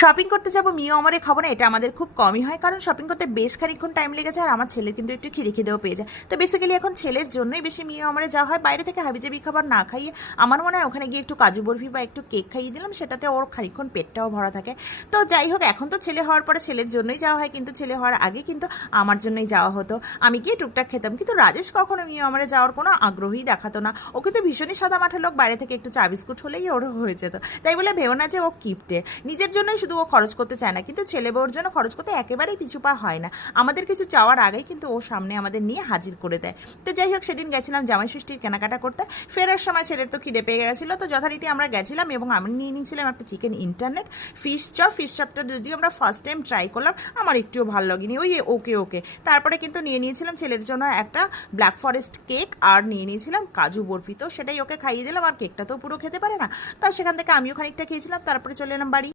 Shopping করতে যাব মিও আমারে খাবো না, এটা আমাদের খুব কমই হয়, কারণ শপিং করতে বেশ খানিকক্ষণ টাইম লেগেছে আর আমার ছেলের কিন্তু একটু খিদেও পেয়ে যায়। তো বেসিক্যালি এখন ছেলের জন্যই বেশি মিও আমারে যাওয়া হয়। বাইরে থেকে হাবিজাবি খাবার না খাইয়ে আমার মনে হয় ওখানে গিয়ে একটু কাজু বরফি বা একটু কেক খাইয়ে দিলাম, সেটাতে ওর খানিকক্ষণ পেটটাও ভরা থাকে। তো যাই হোক, এখন তো ছেলে হওয়ার পরে ছেলের জন্যই যাওয়া হয়, কিন্তু ছেলে হওয়ার আগে কিন্তু আমার জন্যই যাওয়া হতো। আমি গিয়ে টুকটাক খেতাম, কিন্তু রাজেশ কখনো মিও আমারে যাওয়ার কোনো আগ্রহই দেখাতো না। ও কিন্তু ভীষণই সাদা মাঠা লোক, বাইরে থেকে একটু চা বিস্কুট হলেই ওর হয়ে যেত। তাই বলে ভেও না যে ও কিপটে, নিজের জন্যই শুধু ও খরচ করতে চায় না, কিন্তু ছেলে বউর জন্য খরচ করতে একেবারেই পিছু পা হয় না। আমাদের কিছু চাওয়ার আগেই কিন্তু ও সামনে আমাদের নিয়ে হাজির করে দেয়। তো যাই হোক, সেদিন গেছিলাম জামাই ষষ্ঠীর কেনাকাটা করতে। ফেরার সময় ছেলের তো খিদে পেয়ে গেছিলো, তো যথারীতি আমরা গেছিলাম এবং আমি নিয়ে নিয়েছিলাম একটা চিকেন ইন্টারনেট ফিশ চপটা যদিও আমরা ফার্স্ট টাইম ট্রাই করলাম, আমার একটুও ভালো লাগেনি, ওই ওকে ওকে। তারপরে কিন্তু নিয়ে নিয়েছিলাম ছেলের জন্য একটা ব্ল্যাক ফরেস্ট কেক আর নিয়ে নিয়েছিলাম কাজু বরফি। তো সেটাই ওকে খাইয়ে দিলাম, আর কেকটা তো পুরো খেতে পারে না, তো সেখান থেকে আমিও খানিকটা খেয়েছিলাম। তারপরে চলে এলাম বাড়ি।